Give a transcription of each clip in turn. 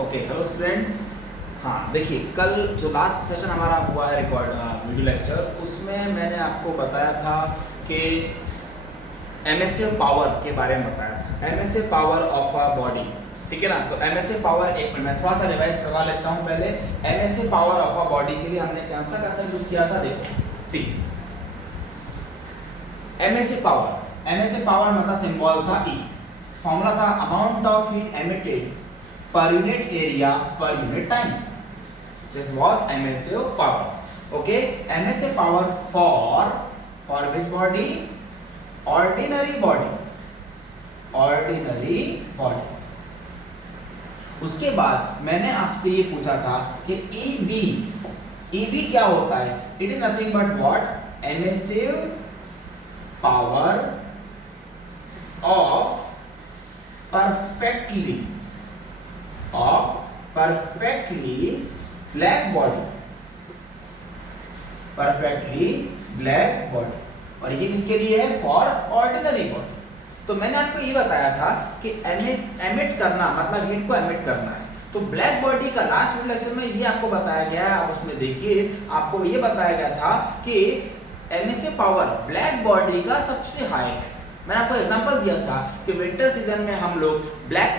Okay hello students. हाँ देखिए, कल जो लास्ट सेशन हमारा हुआ है रिकॉर्ड वीडियो लेक्चर, उसमें मैंने आपको बताया था कि एमएसए पावर के बारे में बताया था, MSA power of a body. ठीक है ना। तो एमएसए पावर, एक मिनट मैं थोड़ा सा रिवाइज करवा लेता हूँ पहले। MSA power of a body के लिए हमने कौन सा कंसेप्ट यूज किया था, देखो सी एमएसए पावर मतलब सिंबल था ई, फॉर्मूला था amount of heat emitted per unit area per unit time. This was MSA power. Okay, MSA power for which body? Ordinary body. उसके बाद मैंने आपसे ये पूछा था कि EB क्या होता है? It is nothing but what? MSA power of perfectly black body, और ये किसके लिए है? For ordinary body. तो मैंने आपको ये बताया था कि एमिट करना मतलब हीट को एमिट करना है। तो ब्लैक बॉडी का लास्ट लेक्चर में ये आपको बताया गया है, आप उसमें देखिए, आपको ये बताया गया था कि एमएसए पावर ब्लैक बॉडी का सबसे हाई है। मैंने आपको एग्जांपल दिया था कि विंटर सीजन में हम लोग ब्लैक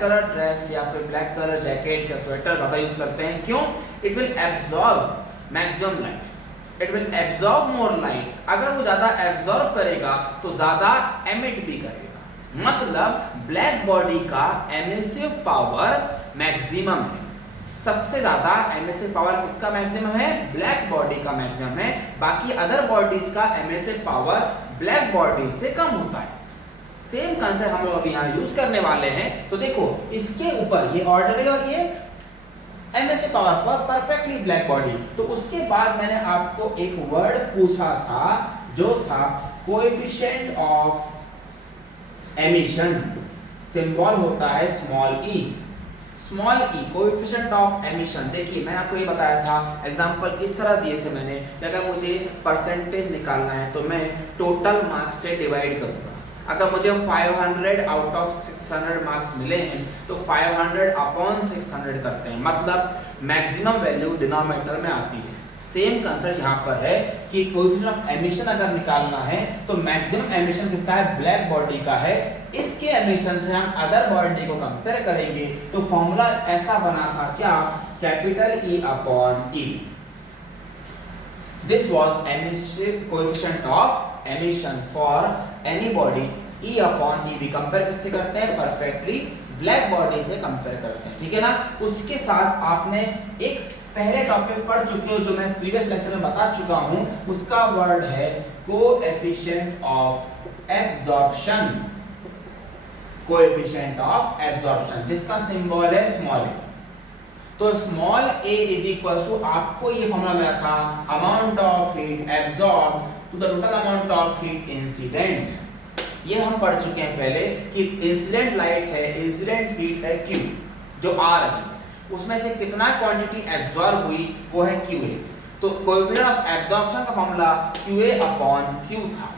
कलर ड्रेस या फिर ब्लैक कलर जैकेट्स या स्वेटर ज़्यादा यूज करते हैं। क्यों? It will absorb maximum light, it will absorb more light. अगर वो ज़्यादा एब्जॉर्ब करेगा तो ज़्यादा एमिट भी करेगा। मतलब ब्लैक बॉडी का एमएसए पावर मैक्सिमम है। सबसे ज्यादा एमएसए पावर किसका मैक्सिमम है? ब्लैक बॉडी का मैक्सिमम है। बाकी अदर बॉडीज का एमएसए पावर ब्लैक बॉडी से कम होता है। सेम कंसेप्ट हम लोग अभी यहाँ यूज करने वाले हैं। तो देखो, इसके ऊपर ये ऑर्डनरी और ये MSA power for perfectly black body. तो उसके बाद मैंने आपको एक वर्ड पूछा था जो था कोएफिशिएंट ऑफ एमिशन। सिंबल होता है small E, coefficient of emission. देखिए, मैंने आपको ये बताया था, एग्जांपल इस तरह दिए थे मैंने कि अगर मुझे परसेंटेज निकालना है तो मैं टोटल मार्क्स से डिवाइड करूंगा। अगर मुझे 500 आउट ऑफ 600 मार्क्स मिले हैं तो 500 अपॉन 600 करते हैं, मतलब मैक्सिमम वैल्यू डिनोमिनेटर में आती है। सेम कंसेप्ट यहाँ पर है कि कोएफिशिएंट ऑफ एमिशन अगर निकालना है तो मैक्सिमम एमिशन किसका है? ब्लैक बॉडी का है। इसके एमिशन से हम अदर बॉडी को कंपेयर करेंगे तो फॉर्मूला ऐसा बना था, क्या? Capital E upon E। This was emission coefficient of emission for any body, E upon EB। Compare किससे करते हैं? परफेक्टली ब्लैक बॉडी से कंपेयर करते हैं। ठीक है ना। उसके साथ आपने एक पहले टॉपिक पढ़ चुके हो जो मैं प्रीवियस लेक्चर में बता चुका हूं, उसका वर्ड है कोएफिशिएंट ऑफ एब्जॉर्प्शन। जिसका सिंबल है स्मॉल ए। तो small a is equal to, आपको ये फॉर्मूला मिला था, amount of heat absorb to the total amount of heat incident. ये हम पढ़ चुके हैं पहले कि इंसिडेंट लाइट है, इंसिडेंट हीट है Q जो आ रही है, उसमें से कितना क्वांटिटी एब्जॉर्ब हुई वो है QA। तो कोएफिशिएंट ऑफ एब्जॉर्प्शन का फॉर्मूला QA अपॉन Q था,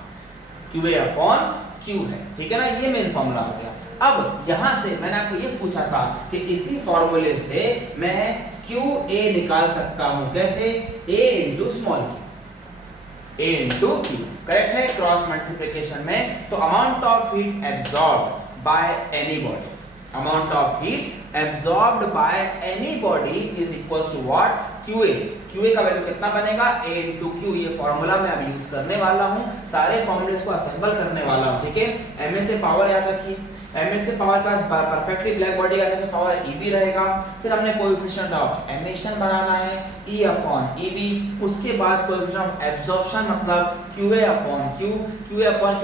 QA अपॉन Q है। ठीक है ना। ये मेन फॉर्मूला हो गया। अब यहां से मैंने आपको ये पूछा था कि इसी फॉर्मूले से मैं QA निकाल सकता हूं। कैसे? A into small q, A into Q। Correct है क्रॉस मल्टीप्लिकेशन में। तो amount of heat absorbed by any body, amount of heat absorbed by anybody is equals to what? QA। QA का वैल्यू कितना बनेगा? A into Q। ये formula मैं अभी use करने वाला हूँ, सारे फॉर्मूलेस को असेंबल करने वाला हूँ। ठीक है। एमएसए पावर याद रखिए, एमएसए पावर के बाद परफेक्टली ब्लैक बॉडी का एमएसए पावर EB रहेगा। फिर हमने कोएफिशिएंट ऑफ एमिशन बनाना है E अपॉन EB। उसके बाद कोएफिशिएंट ऑफ एब्जॉर्प्शन मतलब QA अपॉन Q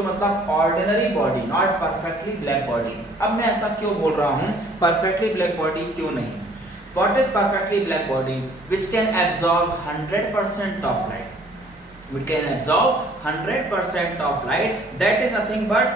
मतलब ordinary body, not perfectly black body. अब मैं ऐसा क्यों बोल रहा हूँ परफेक्टली ब्लैक बॉडी क्यों नहीं? What is perfectly black body? Which can absorb 100% of light. We can absorb 100% of light. That is nothing but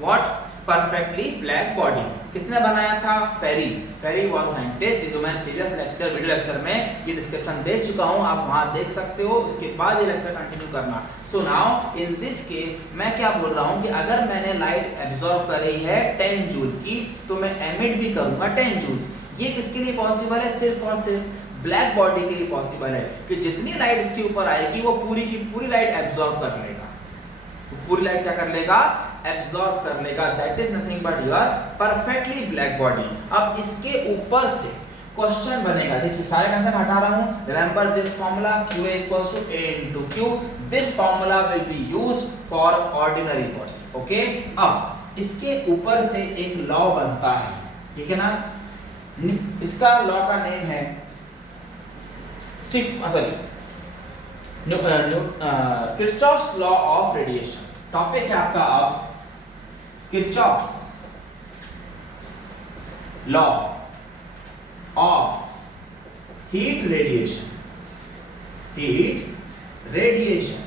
what? Perfectly black body. किसने बनाया था? फेरी। फेरी वाज साइंटिस्ट, जो मैं प्रीवियस लेक्चर वीडियो लेक्चर में ये description दे चुका हूं, आप वहां देख सकते हो, उसके बाद ये लेक्चर कंटिन्यू करना। So now in this case मैं क्या बोल रहा हूं कि अगर मैंने लाइट एब्जॉर्ब करी है 10 जूल की, तो मैं एमिट भी करूंगा 10 जूल्स। ये किसके लिए पॉसिबल है? सिर्फ और सिर्फ ब्लैक बॉडी के लिए पॉसिबल है कि जितनी लाइट उसके ऊपर आएगी वो पूरी की पूरी लाइट एब्जॉर्ब कर लेगा। पूरी लाइट क्या कर लेगा? एब्जॉर्ब कर लेगा। That is nothing but your perfectly black body. अब इसके ऊपर से क्वेश्चन बनेगा, देखिए सारे कंसेप्ट हटा रहा हूं। Remember this formula QA equals to A into Q। This formula will be used for ordinary body. Okay, अब इसके ऊपर से एक लॉ बनता है, ठीक है ना? इसका लॉ का नेम है Kirchhoff's law of radiation. Topic है आपका अब Kirchhoff's law of heat radiation. Heat radiation,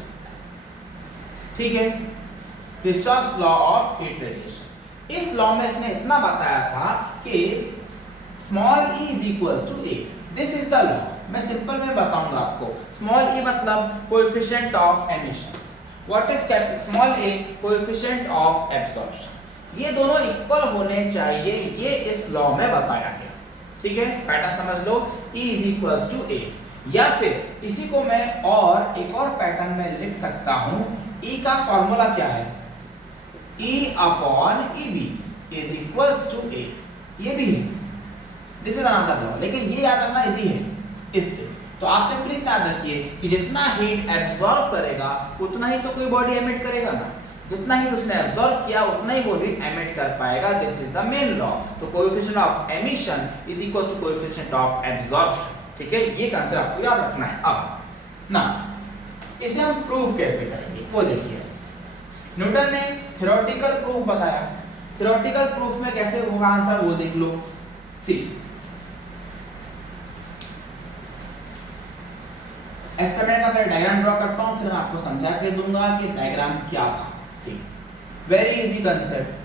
ठीक है, Kirchhoff's law of heat radiation. इस लॉ में इसने इतना बताया था कि small e is equals to A। This is the law. मैं सिंपल में बताऊंगा आपको। स्मॉल e मतलब coefficient of emission, what is small a coefficient of absorption. ये दोनों इक्वल होने चाहिए, ये इस लॉ में बताया गया, ठीक है? पैटर्न समझ लो, e is equals to A। या फिर इसी को मैं और एक और पैटर्न में लिख सकता हूं। e का फॉर्मूला क्या है? E upon EB is equals to A। ये भी है, दिस इज अनदर लॉ, लेकिन ये याद रखना इजी है इससे। तो आप सिंपली इतना याद रखिए कि जितना हीट एब्जॉर्ब करेगा उतना ही तो कोई बॉडी एमिट करेगा ना। जितना हीट उसने एब्जॉर्ब किया उतना ही वो हीट एमिट कर पाएगा। This is the main law. तो coefficient of emission is equals to coefficient of absorption, ठीक है? ये कंसेप्ट आपको याद रखना है। अब ना इसे हम प्रूव कैसे करेंगे वो देखिए। न्यूटन ने थ्योरेटिकल प्रूफ बताया। थ्योरेटिकल प्रूफ में कैसे होगा आंसर वो देख लो। सी एक्सपेरिमेंट का पहले डायग्राम ड्रॉ करता हूं, फिर मैं आपको समझा के दूंगा कि डायग्राम क्या था। सी वेरी इजी कंसेप्ट।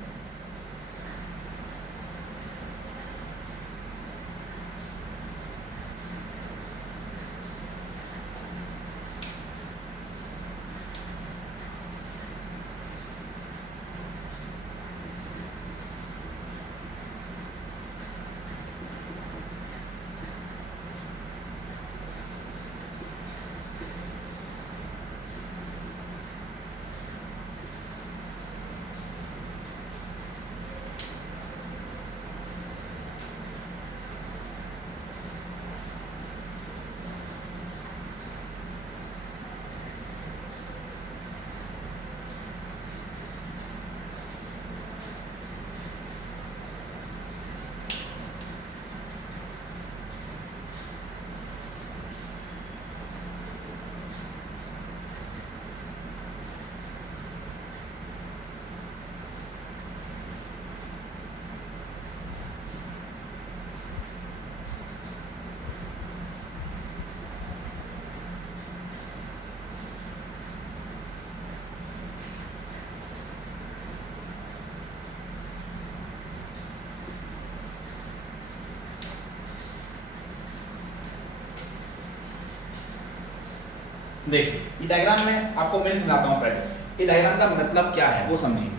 देखिए ये डायग्राम में आपको मैं समझाता हूं। पहले ये डायग्राम का मतलब क्या है वो समझिए।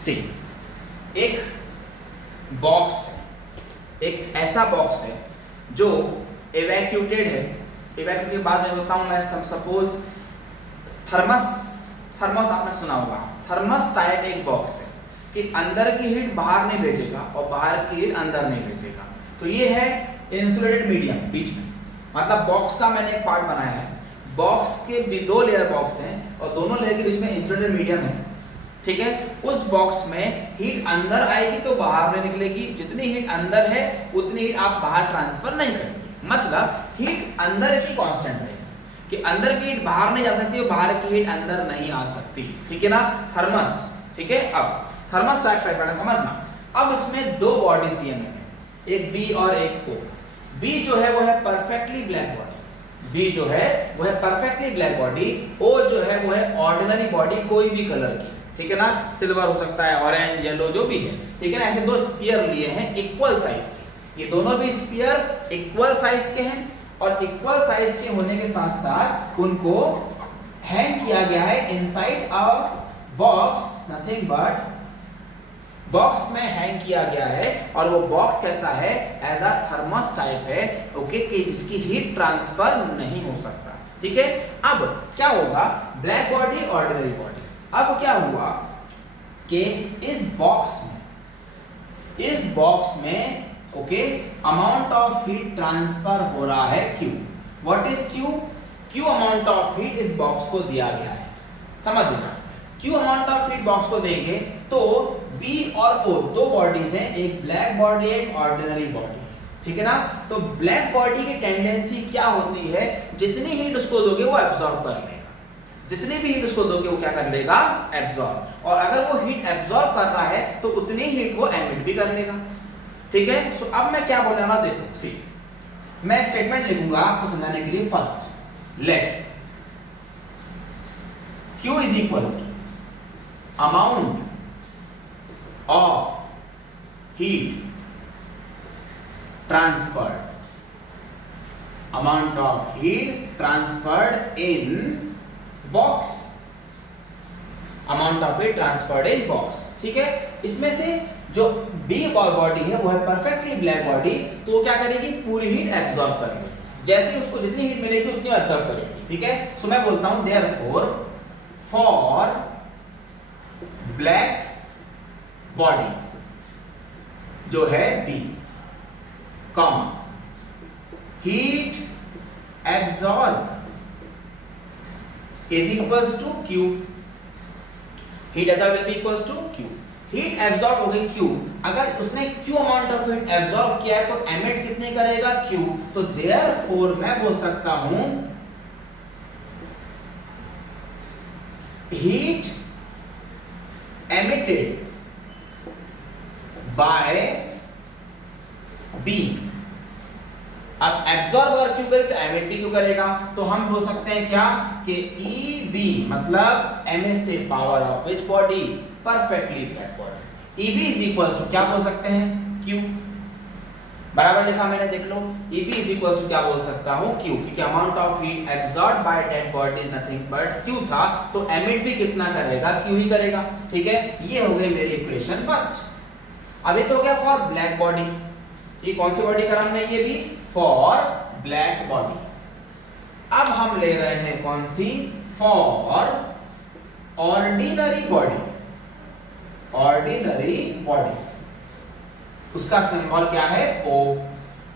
सी एक बॉक्स है, एक ऐसा बॉक्स है जो इवैक्यूटेड है। इवैक्यूट के बाद में बताऊं मैं, सपोज थर्मस आपने सुना होगा। थर्मस टाइप एक बॉक्स है कि अंदर की हीट बाहर नहीं भेजेगा और बाहर की हीट अंदर नहीं भेजेगा। तो ये है इंसुलेटेड मीडियम बीच में, मतलब बॉक्स का मैंने एक पार्ट बनाया है। बॉक्स के भी दो लेयर बॉक्स हैं और दोनों लेयर के बीच में इंसुलेटेड मीडियम है, ठीक है? उस बॉक्स में हीट अंदर आएगी तो बाहर नहीं निकलेगी। जितनी हीट अंदर है उतनी हीट आप बाहर ट्रांसफर नहीं करेंगे। मतलब हीट अंदर की कांस्टेंट रहेगी कि अंदर की हीट बाहर नहीं जा सकती और बाहर की हीट अंदर नहीं आ सकती, ठीक है ना? थर्मस, ठीक है? अब थर्मस टाइप पैटर्न समझना। अब इसमें दो बॉडीज दिए हैं, एक बी और एक ओ। बी जो है वो है परफेक्टली ब्लैक बॉडी, बी जो है वो है परफेक्टली ब्लैक बॉडी, ओ जो है वो है ऑर्डिनरी ऑर्डिनरी बॉडी कोई भी कलर की, ठीक है ना, सिल्वर हो सकता है, ऑरेंज, येलो, जो भी है, ठीक है ना, ऐसे दो स्फीयर लिए हैं इक्वल साइज के, ये दोनों भी स्फीयर इक्वल साइज के हैं और इक्वल साइज के होने के साथ साथ उनको हैंग किया गया है inside a box, nothing but box में हैंग किया गया है और वो बॉक्स कैसा है, एज अ थर्मस टाइप है, ओके, कि जिसकी हीट ट्रांसफर नहीं हो सकता, ठीक है। अब क्या होगा, ब्लैक बॉडी, ऑर्डिनरी बॉडी, अब क्या हुआ कि इस बॉक्स में okay amount of heat transfer हो रहा है Q। What is Q? Q amount of heat इस बॉक्स को दिया गया है, समझ लेना। Q amount of heat box को देंगे तो B और O दो बॉडीज हैं, एक ब्लैक बॉडी है, एक ऑर्डिनरी बॉडी, ठीक है ना। तो ब्लैक बॉडी की टेंडेंसी क्या होती है, जितनी हीट उसको दोगे वो एब्जॉर्ब कर लेगा, जितनी भी हीट उसको दोगे वो क्या कर लेगा, एब्जॉर्ब, और अगर वो हीट एब्जॉर्ब कर रहा है तो उतनी हीट वो एमिट भी कर लेगा, ठीक है। सो अब मैं क्या बोल रहा हूं, देखो सी, मैं स्टेटमेंट लिखूंगा आपको समझाने के लिए। First, let Q is equals to amount of heat transferred, amount of heat transferred in box, amount of heat transferred in box, ठीक है। इसमें से जो B बॉडी है वो है परफेक्टली ब्लैक बॉडी, तो वो क्या करेगी, पूरी हीट एब्जॉर्ब करेगी, जैसे उसको जितनी हीट मिलेगी उतनी एब्जॉर्ब करेगी, ठीक है। सो मैं बोलता हूं देयरफॉर फॉर ब्लैक बॉडी जो है B, comma heat absorb is equals to Q, heat absorb will be equals to Q, heat absorb हो गई Q, अगर उसने Q amount of heat absorb किया है तो emit कितने करेगा, Q, तो therefore मैं बोल सकता हूं heat emitted by B, अब एब्जॉर्ब अगर क्यों करे तो एमिट भी क्यों करेगा, तो हम बोल सकते हैं क्या कि EB मतलब ms से power of which body, perfectly black body, EB is equals to क्या बोल सकते हैं, Q, बराबर लिखा मैंने, देख लो, EB इज इक्वल्स टू क्या बोल सकता हूं, Q, क्योंकि amount of heat absorb by that body is nothing but Q था, तो एमिट भी कितना करेगा, Q ही करेगा, ठीक है। ये हो गई मेरी इक्वेशन फर्स्ट। अभी तो हो गया फॉर ब्लैक बॉडी, ये कौन सी बॉडी करा हमने, ये भी फॉर ब्लैक बॉडी। अब हम ले रहे हैं कौन सी, for ordinary body, ordinary body, उसका सिंबल क्या है, O।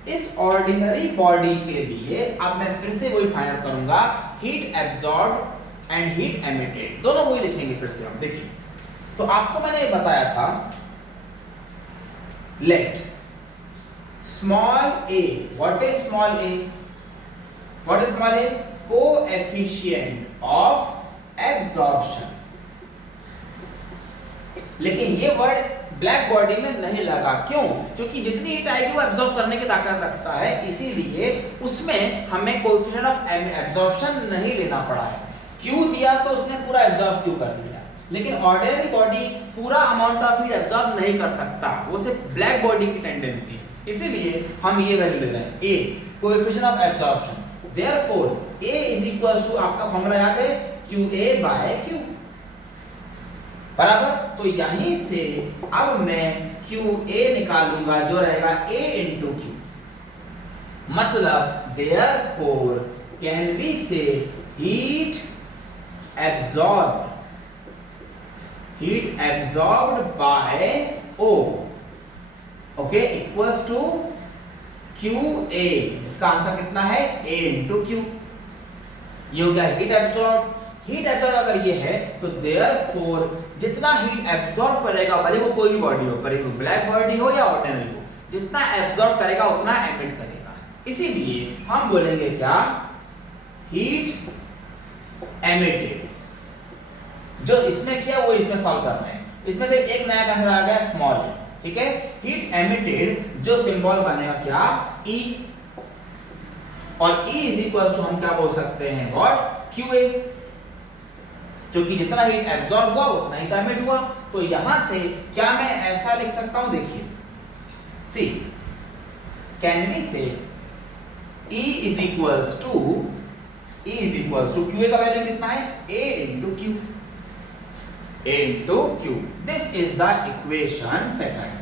इस ऑर्डिनरी बॉडी के लिए अब मैं फिर से वही फाइंड करूंगा, heat absorb and heat emitted, दोनों वही लिखेंगे फिर से हम, देखिए। तो आपको मैंने ये बताया था, late small a, what is small a, what is small a, coefficient of absorption, लेकिन ये वर्ड ब्लैक बॉडी में नहीं लगा, क्यों, क्योंकि जितनी हीट आएगी वो एब्जॉर्ब करने की ताकत रखता है, इसीलिए उसमें हमें कोएफिशिएंट ऑफ एब्जॉर्प्शन नहीं लेना पड़ा है। क्यों दिया तो उसने पूरा एब्जॉर्ब क्यों कर लिया, लेकिन ऑर्डिनरी बॉडी पूरा अमाउंट ऑफ हीट एब्जॉर्ब नहीं कर सकता, वो सिर्फ ब्लैक बॉडी की टेंडेंसी है, इसीलिए हम ये वैल्यू ले रहे हैं, A, coefficient of absorption. Therefore A is equals to, आपका फॉर्मूला याद है, QA बाय Q, बराबर। तो यहीं से अब मैं QA निकालूंगा जो रहेगा A into Q, मतलब therefore can we say heat absorbed by O, okay, equals to QA, इसका आंसर कितना है, A into Q, ये हो गया हीट एब्जॉर्ब। हीट एब्जॉर्ब अगर ये है तो देयरफॉर जितना हीट एब्जॉर्ब करेगा, भले वो कोई भी बॉडी हो, भले वो ब्लैक बॉडी हो या ऑर्डिनरी हो, जितना एब्जॉर्ब करेगा उतना एमिट करेगा, इसीलिए हम बोलेंगे क्या, हीट एमिटेड। जो इसमें किया वो इसमें सॉल्व कर रहे हैं, इसमें से एक नया आंसर आ गया, स्मॉल है, ठीक है। हीट एमिटेड जो सिंबल बनेगा क्या, E, और E इज इक्वल टू हम क्या बोल सकते हैं, व्हाट, QA, क्योंकि जितना हीट एब्जॉर्ब हुआ उतना ही एमिट हुआ। तो यहां से क्या मैं ऐसा लिख सकता हूं, देखिए see can we say E is equals to QA का वैल्यू कितना है, A into Q, A into Q। This is the equation second.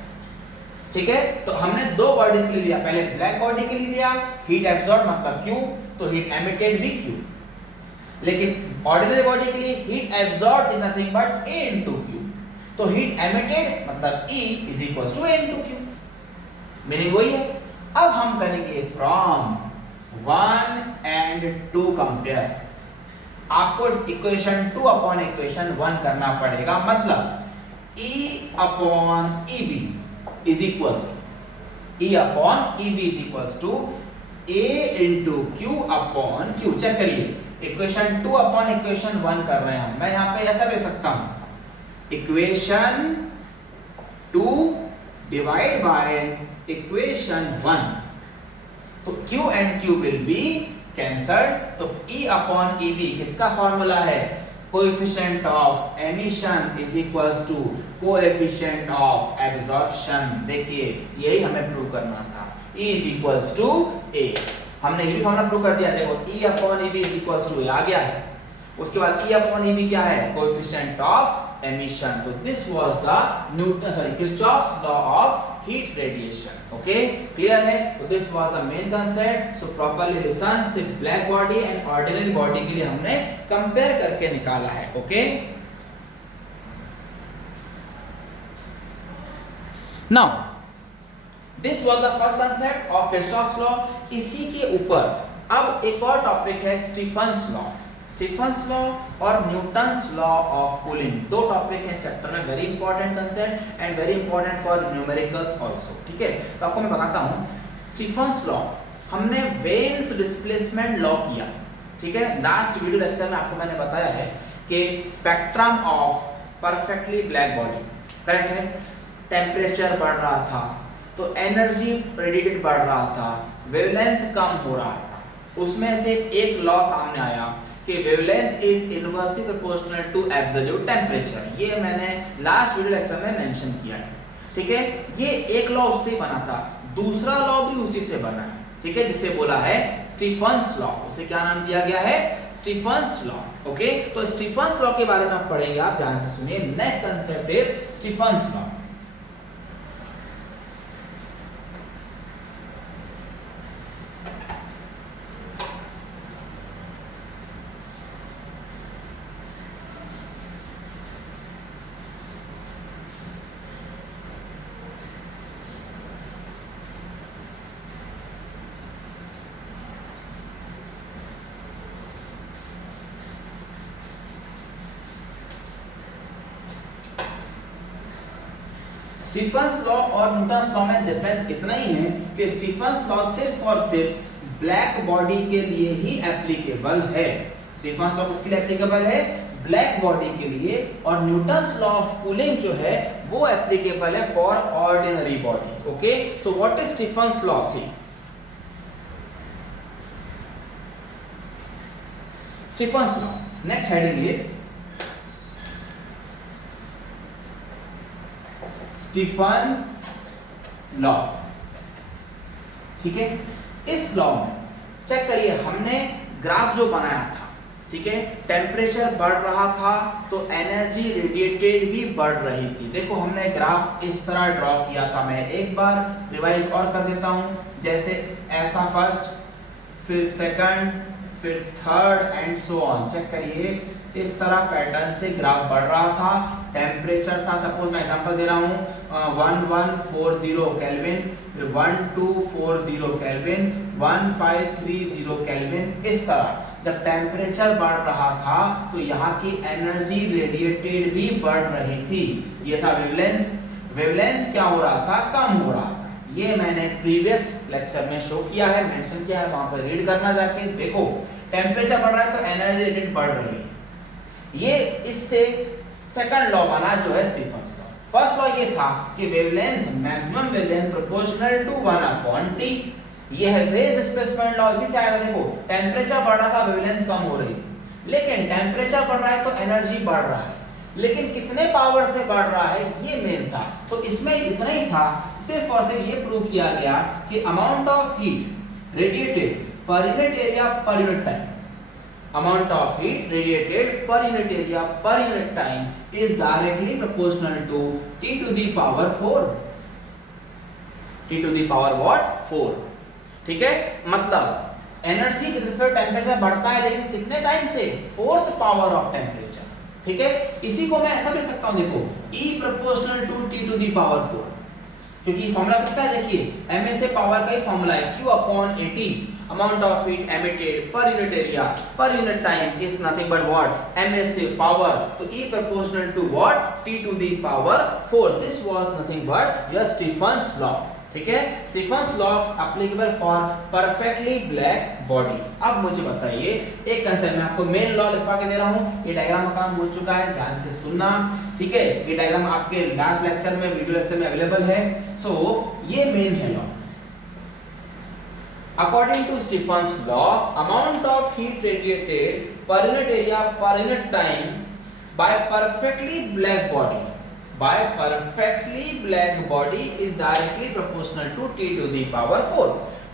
ठीक है, तो हमने दो बॉडीज के लिए लिया, पहले ब्लैक बॉडी के लिए लिया हीट एब्जॉर्ब मतलब Q, तो हीट एमिटेड भी Q, लेकिन ऑर्डिनरी बॉडी के लिए heat absorb is nothing but A into Q, तो हीट एमिटेड मतलब E is equals to A into Q, meaning वही है। अब हम करेंगे फ्रॉम 1 एंड 2 कंपेयर, आपको इक्वेशन 2 अपॉन इक्वेशन 1 करना पड़ेगा, मतलब E upon EB is equals to E upon EB is equals to A into Q upon Q। Check करिए, इक्वेशन 2 अपॉन इक्वेशन 1 कर रहे हैं हम, मैं यहाँ पे ऐसा ले सकता हूं इक्वेशन 2 डिवाइड बाय इक्वेशन 1, तो Q and Q will be cancelled, तो E अपॉन EB किसका फॉर्मूला है, coefficient of emission is equals to coefficient of absorption. देखिए यही हमें प्रूव करना था, E is equals to A, हमने ये भी फॉर्मूला प्रूव कर दिया। देखो E upon EB is equals to A आ गया है, उसके बाद E अपॉन EB क्या है, कोएफिशिएंट ऑफ एमिशन। तो this was the Kirchhoff's law of heat radiation. Okay, clear है? तो this was the main concept, so properly listen. सिर्फ black body and ordinary body के लिए हमने कंपेयर करके निकाला है। Okay, now this was the first concept of Kirchhoff's law. इसी के ऊपर अब एक और टॉपिक है स्टीफन्स लॉ। स्टीफन्स लॉ और न्यूटन्स लॉ ऑफ कूलिंग, दो टॉपिक हैं इस चैप्टर में, very important concept and very important for numericals also. ठीक है, तो आपको मैं बताता हूं स्टीफन्स लॉ, हमने वेन्स डिस्प्लेसमेंट लॉ किया। ठीक है, लास्ट वीडियो लेक्चर में आपको मैंने बताया है कि spectrum of perfectly black body, correct है, टेम्परेचर बढ़ रहा था तो एनर्जी रेडिएटेड बढ़ रहा था, वेवलेंथ कम हो रहा था, उसमें से एक लॉ सामने आया कि wavelength is inversely proportional to absolute temperature. ये मैंने लास्ट वीडियो लेक्चर में मेंशन किया है। ठीक है, ये एक लॉ उससे बना था, दूसरा लॉ भी उसी से बना है। ठीक है, जिसे बोला है स्टीफन्स लॉ, उसे क्या नाम दिया गया है, स्टीफन्स लॉ। ओके, तो स्टीफन्स लॉ के बारे में आप पढ़ेंगे, आप ध्यान से सुनिए। Next concept is Stefan's law. Stefan's law और न्यूटन्स लॉ में डिफरेंस इतना ही है कि स्टीफन्स लॉ सिर्फ और सिर्फ ब्लैक बॉडी के लिए ही एप्लीकेबल है। स्टीफन्स लॉ किसके लिए एप्लीकेबल है, ब्लैक बॉडी के लिए, और न्यूटन्स लॉ ऑफ कूलिंग जो है वो एप्लीकेबल है for ordinary bodies. Okay, so what is Stefan's law? See Stefan's law, next heading is Stefan's law. ठीक है, इस लॉ में चेक करिए, हमने ग्राफ जो बनाया था, ठीक है, टेम्परेचर बढ़ रहा था तो एनर्जी रेडिएटेड भी बढ़ रही थी। देखो हमने ग्राफ इस तरह ड्रॉ किया था, मैं एक बार रिवाइज और कर देता हूं, जैसे ऐसा फर्स्ट, फिर सेकंड, फिर third and so on. Check करिए, इस तरह पैटर्न से ग्राफ बढ़ रहा था, टेम्परेचर था, सपोज मैं एग्जांपल दे रहा हूँ 1140 केल्विन, फिर 1240 केल्विन, 1530 केल्विन। इस तरह जब टेम्परेचर बढ़ रहा था तो यहाँ की एनर्जी रेडिएटेड भी बढ़ रही थी। ये था वेवलेंथ, वेवलेंथ क्या हो रहा था, कम हो रहा था। ये मैंने प्रीवियस लेक्चर में शो किया है, मेंशन किया है, वहां पर रीड करना जाके देखो। टेम्परेचर बढ़ रहा है तो एनर्जी रेडिएटेड बढ़ रही है। ये इससे सेकंड लॉ बना जो है स्टीफन्स लॉ। फर्स्ट लॉ ये था कि wavelength, maximum wavelength proportional to 1/T। ये है वेव डिस्प्लेसमेंट लॉ, इसी से आया था। देखो टेम्परेचर बढ़ रहा था, वेवलेंथ कम हो रही थी, लेकिन टेम्परेचर बढ़ रहा है तो एनर्जी बढ़ रहा है, लेकिन कितने पावर से बढ़ रहा है ये मेन था। तो इसमें इतना ही था, सिर्फ और सिर्फ ये प्रूव किया गया कि amount of heat radiated per unit area per unit time, amount of heat radiated per unit area per unit time is directly proportional to T to the power 4. T to the power what? 4. ठीक है, मतलब energy with respect temperature बढ़ता है, लेकिन कितने time से? 4th power of temperature. ठीक है, इसी को मैं ऐसा भी सकता हूं, देखो E proportional to T to the power 4, क्योंकि फॉर्मूला किसका है? देखिए ma से पावर का ही फॉर्मूला है, Q upon AT, amount of heat emitted per unit area per unit time is nothing but what? ma से power, तो E proportional to what? T to the power 4. This was nothing but your Stephen's law. ठीक है, Stephen's law applicable for perfectly black body. अब मुझे बताइए एक concept, मैं आपको मेन लॉ लिखवा के दे रहा हूँ, ये डायग्राम का काम हो चुका है, ध्यान से सुनना। ठीक है, ये डायग्राम आपके लास्ट लेक्चर में, वीडियो लेक्चर में अवेलेबल है। सो ये मेन है law. According to Stephen's law, amount of heat radiated per unit area per unit time by perfectly black body is directly proportional to T to the power 4.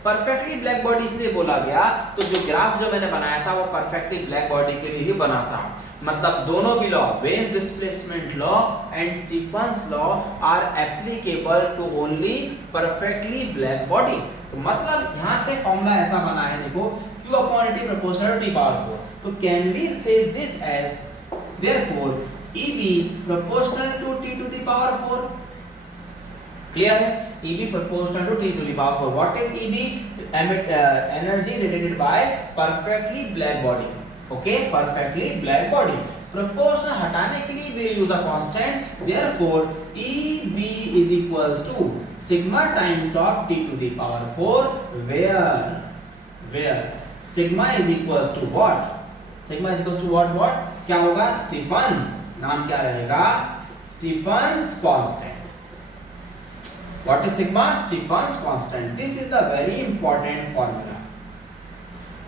Perfectly black body इसलिए बोला गया, तो जो graph जो मैंने बनाया था वो परफेक्टली ब्लैक बॉडी के लिए ही बना था। मतलब दोनों भी law, Wien's displacement law and Stefan's law are applicable to only perfectly black body. तो मतलब यहाँ से फॉर्मूला ऐसा बना है, देखो Q upon T proportional to T power 4। तो can we say this as therefore EB proportional to T to the power 4। Clear है? EB proportional to T to the power 4. What is EB? Energy radiated by perfectly black body. Okay, perfectly black body. Proportional हटाने के लिए we use a constant. Therefore, EB is equals to sigma times of T to the power 4. Where sigma is equals to what? Sigma is equals to what? क्या होगा? Stephen's, नाम क्या रहेगा? Stephen's constant. What is sigma? Stephen's constant. This is the very important formula.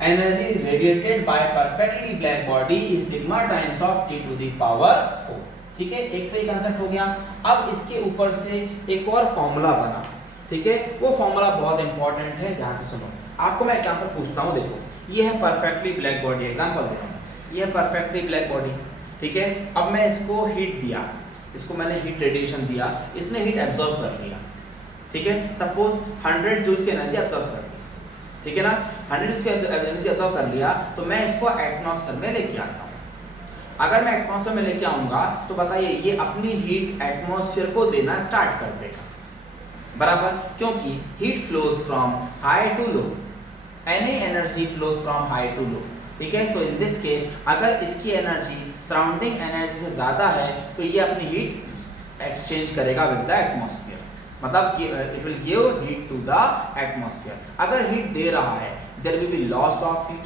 Energy radiated by perfectly black body is sigma times of T to the power 4. ठीक है, एक तो ये कंसेप्ट हो गया। अब इसके ऊपर से एक और फॉर्मूला बना। ठीक है, वो फॉर्मूला बहुत इंपॉर्टेंट है, ध्यान से सुनो। आपको मैं एग्जांपल पूछता हूँ, देखो ये है परफेक्टली ब्लैक बॉडी, एग्जांपल दे रहा हूँ, ये है परफेक्टली ब्लैक बॉडी। ठीक है, अब मैं इसको हीट दिया, इसको मैंने हीट रेडिएशन दिया, इसने हीट एब्जॉर्ब कर लिया। ठीक है, सपोज 100 जूल्स की एनर्जी एब्जॉर्ब कर ली। ठीक है ना, 100 जूल्स की एनर्जी एब्जॉर्ब कर लिया, तो मैं इसको एटमॉस्फेयर में लेके आता हूँ। अगर मैं एटमॉस्फेयर में लेके आऊंगा तो बताइए ये अपनी हीट एटमॉस्फेयर को देना स्टार्ट कर देगा, बराबर, क्योंकि heat flows from high to low, any energy flows from high to low. ठीक है, तो इन दिस केस अगर इसकी एनर्जी सराउंडिंग एनर्जी से ज्यादा है तो ये अपनी हीट एक्सचेंज करेगा विद द एटमॉस्फेयर, मतलब it will give heat to the atmosphere. अगर हीट दे रहा है there will be loss of heat,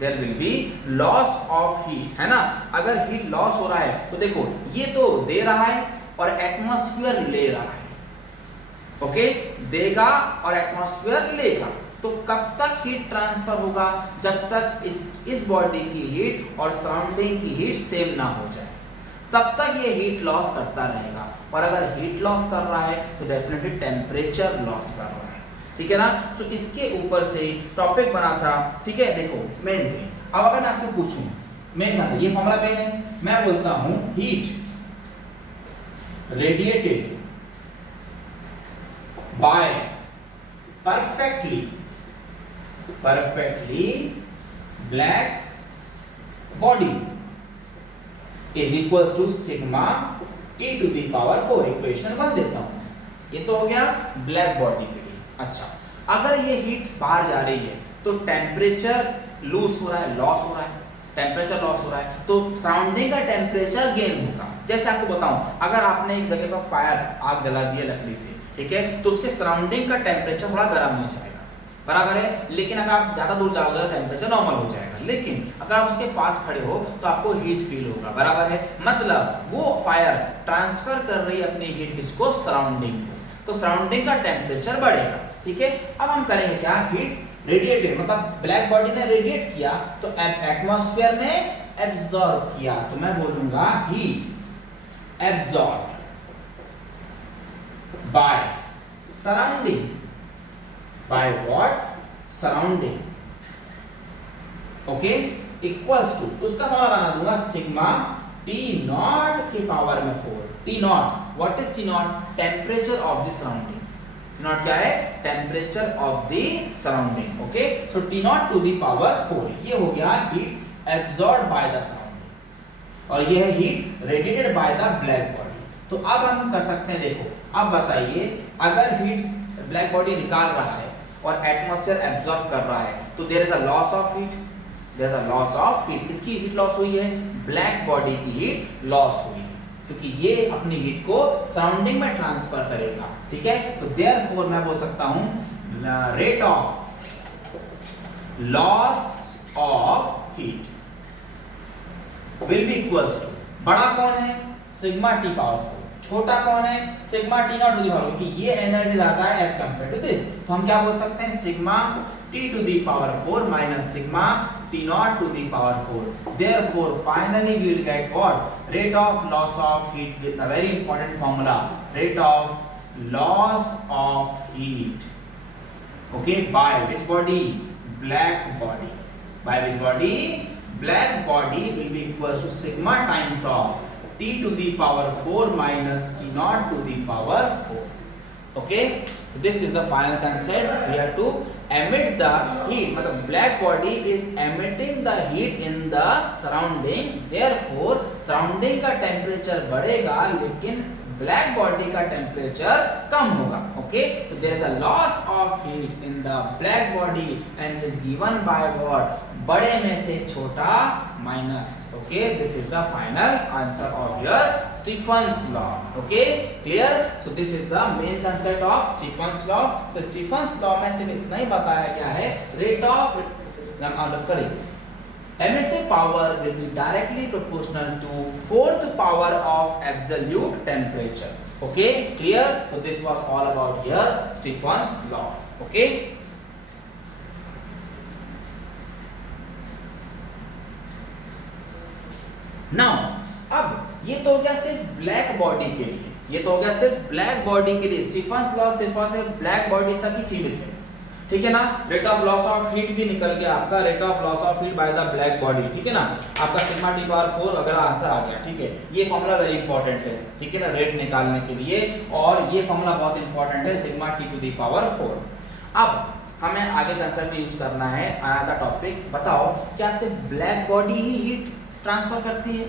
there will be loss of heat, है ना। अगर हीट लॉस हो रहा है तो देखो ये तो दे रहा है और एटमॉस्फेयर ले रहा है। ओके, देगा और एटमॉस्फेयर लेगा, तो कब तक हीट ट्रांसफर होगा? जब तक इस बॉडी की हीट और सराउंडिंग की हीट सेम ना हो जाए, तब तक ये हीट लॉस करता रहेगा। और अगर हीट लॉस कर रहा है तो डेफिनेटली टेम्परेचर लॉस कर रहा है। ठीक है ना, सो इसके ऊपर से टॉपिक बना था। ठीक है, देखो मेन थिंग, अब अगर मैं आपसे पूछूं मेन का, ये फॉर्मूला मेन है, मैं बोलता हूं heat radiated by perfectly black body is equals to sigma T to the power 4। Equation 1 देता हूं, ये तो हो गया ब्लैक बॉडी के लिए। अच्छा, अगर ये हीट बाहर जा रही है तो टेम्परेचर लूज हो रहा है, लॉस हो रहा है, टेम्परेचर लॉस हो रहा है, तो सराउंडिंग का टेम्परेचर गेन होगा। जैसे आपको बताऊं, अगर आपने एक जगह पर फायर आग जला दी है लकड़ी से, ठीक है, तो उसके सराउंडिंग का टेम्परेचर थोड़ा गर्म हो जाएगा, बराबर है। लेकिन अगर आप ज्यादा दूर जाओगे तो टेम्परेचर नॉर्मल हो जाएगा। लेकिन अगर आप उसके पास खड़े हो तो आपको हीट फील होगा, बराबर है। मतलब वो फायर ट्रांसफर कर रही है अपनी हीट किसको? सराउंडिंग को, तो सराउंडिंग का टेम्परेचर बढ़ेगा। ठीक है, अब हम करेंगे क्या? हीट रेडिएटेड, मतलब ब्लैक बॉडी ने रेडिएट किया तो एटमॉस्फेयर ने एब्जॉर्ब किया, तो मैं बोलूंगा heat absorb by surrounding, by what, surrounding, okay, equals to, उसका फॉर्मूला बना दूंगा सिग्मा T नॉट के पावर में 4, T naught, what is T naught, temperature of the surrounding, T naught क्या है, temperature of the surrounding, okay, so T naught to the power 4, ये हो गया heat absorb by the surrounding, और ये है heat radiated by the black body. तो अब हम कर सकते हैं, देखो अब बताइए, अगर हीट ब्लैक बॉडी निकाल रहा है और एटमॉस्फेयर एब्जॉर्ब कर रहा है, तो there is a loss of heat, there is a loss of heat, किसकी हीट लॉस हुई है, ब्लैक बॉडी की हीट लॉस हुई, क्योंकि ये अपनी हीट को सराउंडिंग में ट्रांसफर करेगा, ठीक है। तो देयरफॉर मैं बोल सकता हूं rate of loss of heat will be equals to, बड़ा कौन है, सिग्मा टी पावर 4, छोटा कौन है, sigma T naught to the power, क्योंकि ये एनर्जी ज्यादा है एज कंपेयर टू दिस, तो हम क्या बोल सकते हैं, sigma T to the power 4 minus sigma T naught to the power 4, therefore finally we will get what, rate of loss of heat with a very important formula, rate of loss of heat, okay, by which body, black body, by which body, black body will be equals to sigma times of T to the power 4 minus T naught to the power 4, okay, so this is the final concept, we have to emit the heat, मतलब black body is emitting the heat in the surrounding, therefore surrounding का temperature बढ़ेगा लेकिन black body का temperature कम होगा, okay, so there is a loss of heat in the black body and is given by what, बड़े में से छोटा minus, okay, this is the final answer of your Stephen's law, okay, clear, so this is the main concept of Stephen's law, so Stephen's law में सिर्फ इतना ही बताया गया है, rate of emissive power will be directly proportional to 4th power of absolute temperature, okay, clear, so this was all about your Stephen's law, okay. Now अब ये तो हो गया सिर्फ ब्लैक बॉडी के लिए, ये तो हो गया सिर्फ ब्लैक बॉडी के लिए, स्टीफन्स लॉ सिर्फ और सिर्फ ब्लैक बॉडी तक ही सीमित है, ठीक है ना। Rate of loss of heat भी निकल गया आपका, rate of loss of heat by the black body, ठीक है ना, आपका सिग्मा टी पावर 4 वगैरह आंसर आ गया, ठीक है। ये फॉर्मूला वेरी इंपॉर्टेंट है, ठीक है ना, रेट निकालने के लिए, और ये फॉर्मूला बहुत इंपॉर्टेंट है, sigma T to the power 4। अब हमें आगे कंसेप्ट में यूज करना है अनदर टॉपिक, बताओ क्या सिर्फ ब्लैक बॉडी ही हीट ट्रांसफर करती है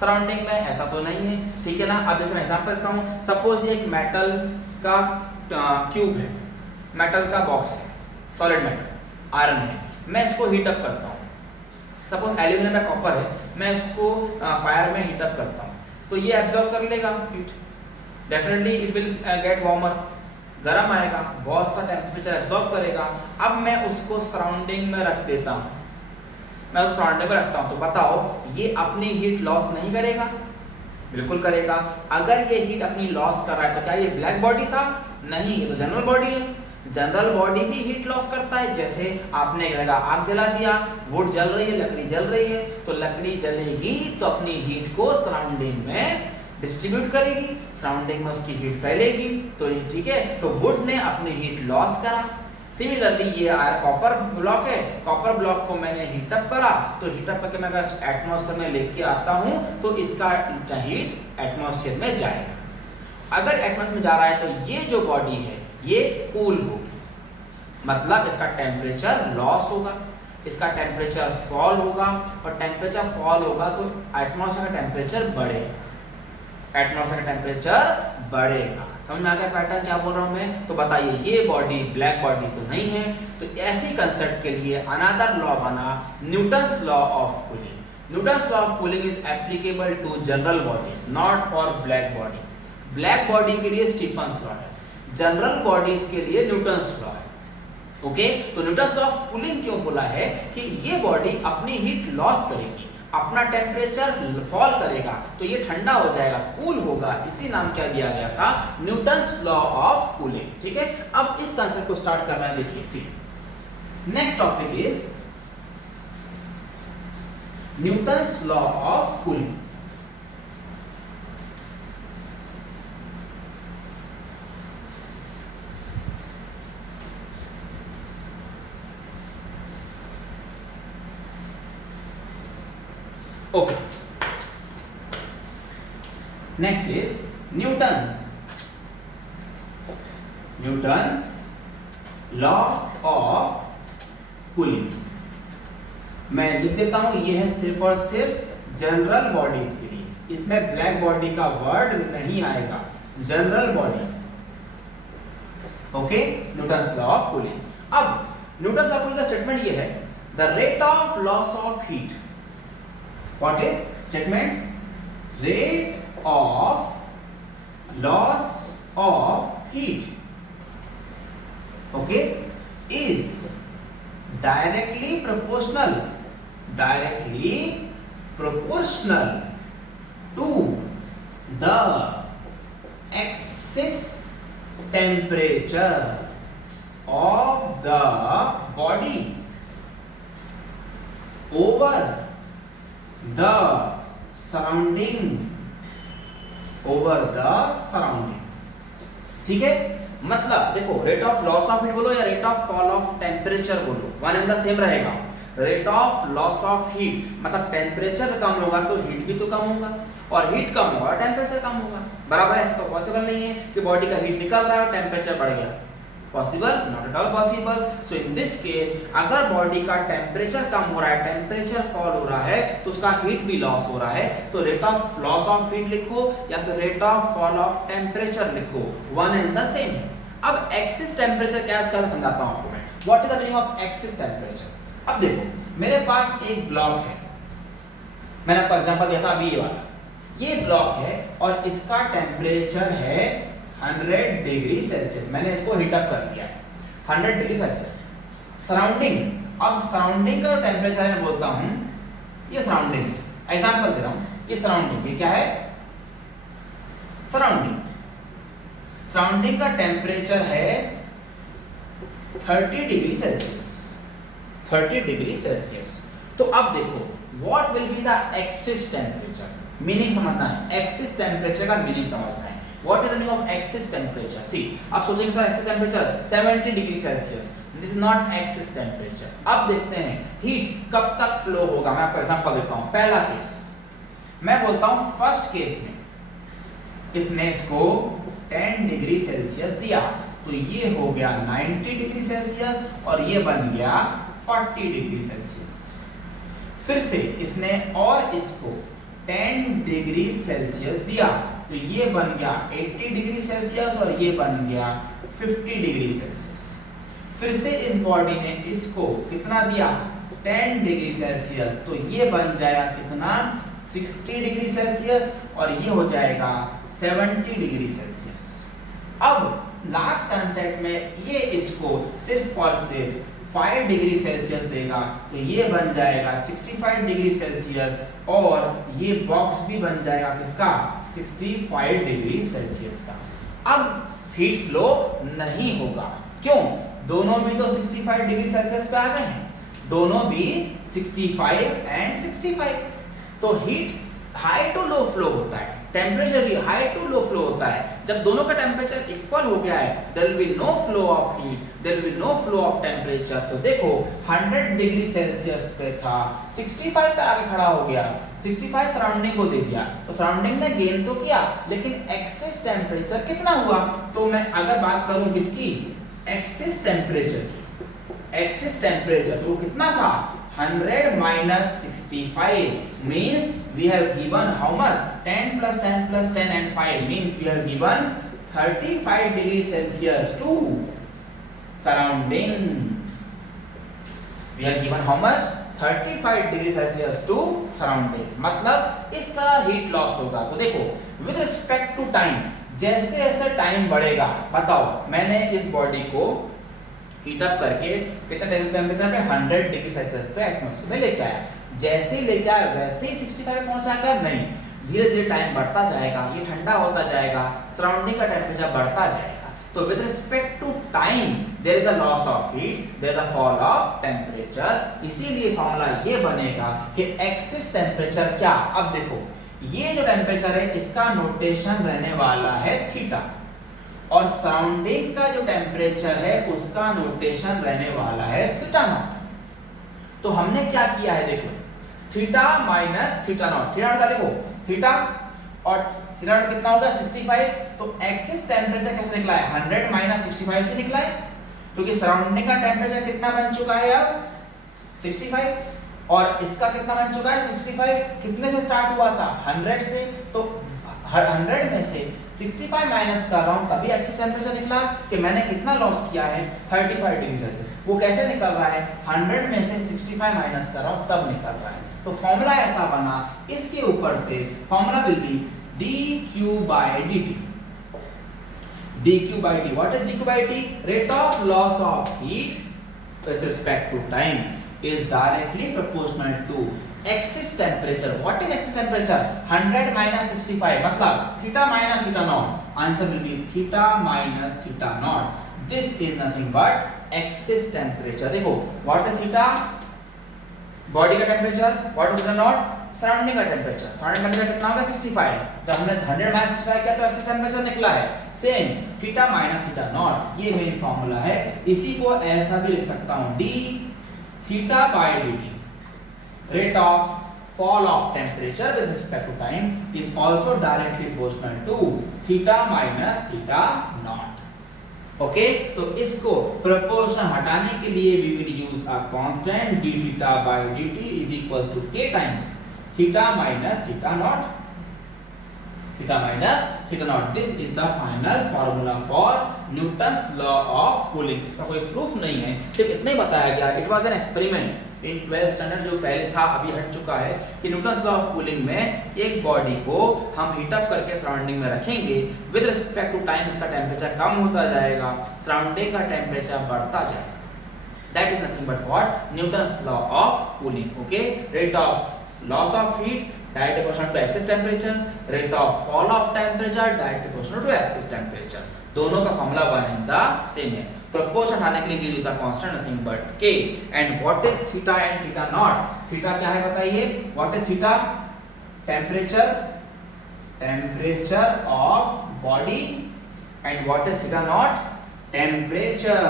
सराउंडिंग में, ऐसा तो नहीं है, ठीक है ना। अब इसमें एग्जांपल देता हूँ, सपोज ये एक मेटल का क्यूब है, मेटल का बॉक्स है, सॉलिड मेटल, आयरन है, मैं इसको हीट अप करता हूँ, सपोज एल्यूमिनियम या कॉपर है, मैं इसको फायर में हीट अप करता हूँ, तो ये एब्जॉर्ब कर लेगा heat, definitely it will get warmer, गर्म आएगा, बहुत सा टेम्परेचर एब्जॉर्ब करेगा। अब मैं उसको सराउंडिंग में रख देता हूँ, मैं उसको सराउंडिंग में रखता हूँ, तो बताओ ये अपनी हीट लॉस नहीं करेगा, बिल्कुल करेगा। अगर ये हीट अपनी लॉस कर रहा है तो क्या ये ब्लैक बॉडी था, नहीं, ये तो जनरल बॉडी है, जनरल बॉडी भी हीट लॉस करता है। जैसे आपने एक जगह आग जला दिया, वुड जल रही है, लकड़ी जल रही है, तो लकड़ी जलेगी तो अपनी हीट को सराउंडिंग में डिस्ट्रीब्यूट करेगी, सराउंडिंग में उसकी हीट फैलेगी, तो ठीक है, तो वुड ने अपनी हीट लॉस करा। सिमिलरली ये कॉपर ब्लॉक है, कॉपर ब्लॉक को मैंने हीट अप करा, तो हीट अप करके मैं अगर एटमॉस्फेयर में लेके आता हूं तो इसका हीट एटमॉस्फेयर में जाएगा। अगर एटमॉस्फेयर में जा रहा है तो ये जो बॉडी है ये कूल होगी, मतलब इसका टेम्परेचर लॉस होगा, इसका टेम्परेचर फॉल होगा, और टेम्परेचर फॉल होगा तो एटमॉस्फेयर का टेम्परेचर बढ़ेगा, एटमॉस्फेयर का टेम्परेचर बढ़ेगा। समझ में आ गया पैटर्न क्या बोल रहा हूं मैं? तो बताइए ये बॉडी ब्लैक बॉडी तो नहीं है, तो ऐसी कंसेप्ट के लिए अनदर लॉ बना Newton's law of cooling. Newton's law of cooling is applicable to general bodies, not for black body. Black body के लिए स्टीफन्स लॉ है, जनरल बॉडीज के लिए न्यूटन्स लॉ है, ओके। तो न्यूटन्स लॉ ऑफ कूलिंग क्यों बोला है कि ये बॉडी अपनी हीट लॉस करेगी, अपना टेम्परेचर फॉल करेगा, तो ये ठंडा हो जाएगा, कूल होगा, इसी नाम क्या दिया गया था, न्यूटन्स लॉ ऑफ कूलिंग, ठीक है। अब इस कंसेप्ट को स्टार्ट करना है, देखिए see next topic is Newton's law of cooling. Okay, next is Newton's law of cooling. मैं लिख देता हूं, ये है सिर्फ और सिर्फ जनरल बॉडीज के लिए, इसमें ब्लैक बॉडी का वर्ड नहीं आएगा, general bodies. Okay, Newton's law of cooling. अब न्यूटन्स लॉ ऑफ कूलिंग का स्टेटमेंट ये है, the rate of loss of heat. What is statement? Rate of loss of heat, okay, is directly proportional to the excess temperature of the body over the surrounding, ठीक है। मतलब देखो, rate of loss of heat बोलो या rate of fall of temperature बोलो, one and the same रहेगा। Rate of loss of heat मतलब temperature कम होगा तो हीट भी तो कम होगा, और हीट कम होगा टेम्परेचर कम होगा, बराबर है। इसका पॉसिबल नहीं है कि बॉडी का हीट निकल रहा है और टेम्परेचर बढ़ गया, possible, not at all possible. So in this case अगर बॉडी का टेम्परेचर कम हो रहा है, टेम्परेचर फॉल हो रहा है, तो उसका हीट भी लॉस हो रहा है, तो rate of loss of heat लिखो या फिर rate of fall of temperature लिखो, वन एंड द सेम है। अब एक्सिस टेम्परेचर क्या है उसका मैं समझाता हूं आपको मैं। What is the meaning of excess temperature? अब देखो, मेरे पास एक ब्लॉक है, मैंने आपको एग्जांपल दिया था अभी, ये वाला, ये ब्लॉक है और इसका टेम्परेचर है 100 डिग्री सेल्सियस। मैंने इसको हीट अप कर दिया है 100 डिग्री सेल्सियस। सराउंडिंग, अब सराउंडिंग का टेम्परेचर मैं बोलता हूं, ये सराउंडिंग है, एग्जांपल दे रहा हूं, ये सराउंडिंग, ये क्या है? सराउंडिंग। सराउंडिंग का टेम्परेचर है 30 डिग्री सेल्सियस, 30 डिग्री सेल्सियस। तो अब देखो, what will be the excess temperature, meaning समझना है, एक्सिस टेम्परेचर का मीनिंग समझना है। What is the meaning of excess temperature? See, आप सोचेंगे sir excess temperature 70 degree Celsius, this is not excess temperature. अब देखते हैं हीट कब तक फ्लो होगा, मैं आपको एग्जांपल देता हूं। पहला केस मैं बोलता हूं, फर्स्ट केस में इसने इसको 10 डिग्री सेल्सियस दिया, तो ये हो गया 90 डिग्री सेल्सियस और ये बन गया 40 डिग्री सेल्सियस। फिर से इसने और इसको 10 डिग्री सेल्सियस दिया, तो ये बन गया 80 डिग्री सेल्सियस और ये बन गया 50 डिग्री सेल्सियस। फिर से इस बॉडी ने इसको कितना दिया? 10 डिग्री सेल्सियस, तो ये बन जाएगा कितना? 60 डिग्री सेल्सियस और ये हो जाएगा 70 डिग्री सेल्सियस। अब लास्ट कंसेप्ट में ये इसको सिर्फ और सिर्फ 5 डिग्री सेल्सियस देगा, तो ये बन जाएगा 65 डिग्री सेल्सियस और ये बॉक्स भी बन जाएगा किसका? 65 डिग्री सेल्सियस का। अब हीट फ्लो नहीं होगा, क्यों? दोनों भी तो 65 डिग्री सेल्सियस पे आ गए हैं, दोनों भी 65 एंड 65, तो heat high to low flow होता है, टेम्परेचर भी हाई टू लो फ्लो होता है। जब दोनों का टेम्परेचर इक्वल हो गया है, there will be no flow of heat, there will be no flow of temperature. तो देखो 100 डिग्री सेल्सियस पे था, 65 पे आके खड़ा हो गया, 65 सराउंडिंग को दे दिया, तो सराउंडिंग ने गेन तो किया, लेकिन एक्सिस टेम्परेचर कितना हुआ? तो मैं अगर बात करूं किसकी? एक्सिस टेम्परेचर की। एक्सिस टेम्परेचर तो कितना था? 100 minus 65 means we have given how much? 10 plus 10 plus 10 and 5 means we have given 35 degree Celsius to surrounding. We have given how much? 35 degree Celsius to surrounding. मतलब इस तरह heat loss होगा। तो देखो with respect to time, जैसे जैसे time बढ़ेगा, बताओ मैंने इस बॉडी को हीट अप करके कितने टेम्परेचर पे? 100 डिग्री सेल्सियस पे एटमॉस्फेयर में लेके आया। जैसे ही लेके आया वैसे ही 65 पे पहुंचाएगा? नहीं, धीरे धीरे टाइम बढ़ता जाएगा, ये ठंडा होता जाएगा, सराउंडिंग का टेम्परेचर बढ़ता जाएगा। तो तो with respect to time there is a loss of heat, there is a fall of temperature. इसीलिए फॉर्मूला ये बनेगा कि एक्सिस टेम्परेचर क्या, अब देखो ये जो टेम्परेचर है इसका नोटेशन रहने वाला है थीटा, और सराउंडिंग का जो टेम्परेचर है उसका नोटेशन रहने वाला है थीटा नॉट। तो हमने क्या किया है, देखो theta minus theta naught, theta naught का देखो थीटा और थीटा नॉट कितना होगा 65, तो एक्सिस टेम्परेचर कैसे निकला है 100 माइनस 65 से निकला है, क्योंकि सराउंडिंग का टेम्परेचर कितना बन चुका है अब 65, और इसका कितना बन चुका है 65, कितने से स्टार्ट हुआ था 100 से, तो 100 में से 65 माइनस कर रहा हूं तभी एक्सिस टेम्परेचर निकला कि मैंने कितना लॉस किया है 35 डिग्री सेल्सियस। वो कैसे निकल रहा है 100 में से 65 माइनस कर रहा हूं तब निकल रहा है। तो फॉर्मूला ऐसा बना, इसके ऊपर से formula will be dq by dt, dq by dt, what is dq by dt? Rate of loss of heat with respect to time is directly proportional to axis temperature. What is axis temperature? 100 minus 65 मतलब theta minus theta naught. Answer will be theta minus theta naught. This is nothing but axis temperature. देखो what is theta? Body का temperature. What is theta naught? Surrounding का temperature, surrounding temperature कितना होगा 65, तो हमने 100 minus 65 किया तो axis temperature निकला है। Same theta minus theta naught, ये मेन फार्मूला है। इसी को ऐसा भी लिख सकता हूं d theta by dt, rate of fall of temperature with respect to time is also directly proportional to theta minus theta naught. Okay तो इसको प्रोपोर्शन हटाने के लिए we will use a constant d theta by dt is equals to k times theta minus theta naught, theta minus theta naught. This is the final formula for Newton's law of cooling. इसका कोई proof नहीं है, सिर्फ इतना ही बताया गया। It was an experiment in 12th standard, जो पहले था अभी हट चुका है, कि न्यूटन्स लॉ ऑफ कूलिंग में एक बॉडी को हम हीट अप करके सराउंडिंग में रखेंगे, विद रिस्पेक्ट टू टाइम इसका टेम्परेचर कम होता जाएगा, सराउंडिंग का टेम्परेचर बढ़ता जाएगा। That is nothing but what Newton's law of cooling. Okay, rate of loss of heat directly proportional to axis temperature, rate of fall of temperature directly proportional to axis temperature. दोनों का formula one and the same है। Proportion हटाने के लिए use a constant nothing but k, and what is theta and theta naught? Theta क्या है बताइए, what is theta? Temperature, temperature of body, and what is theta naught? Temperature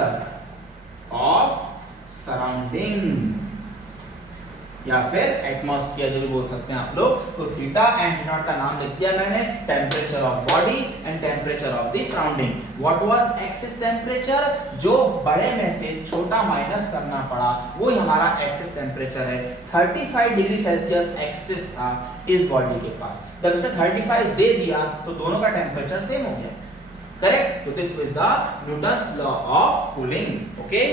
of surrounding या फिर atmosphere, जो भी बोल सकते हैं आप लोग। तो थीटा एंड थीटा नॉट का नाम लिख दिया मैंने, temperature of body and temperature of the surrounding. What was axis temperature? जो बड़े में से छोटा माइनस करना पड़ा वो हमारा एक्सिस टेम्परेचर है। 35 डिग्री सेल्सियस एक्सिस था इस बॉडी के पास, जब इसे 35 दे दिया तो दोनों का टेम्परेचर सेम हो गया, करेक्ट? तो this is the Newton's law of cooling. Okay.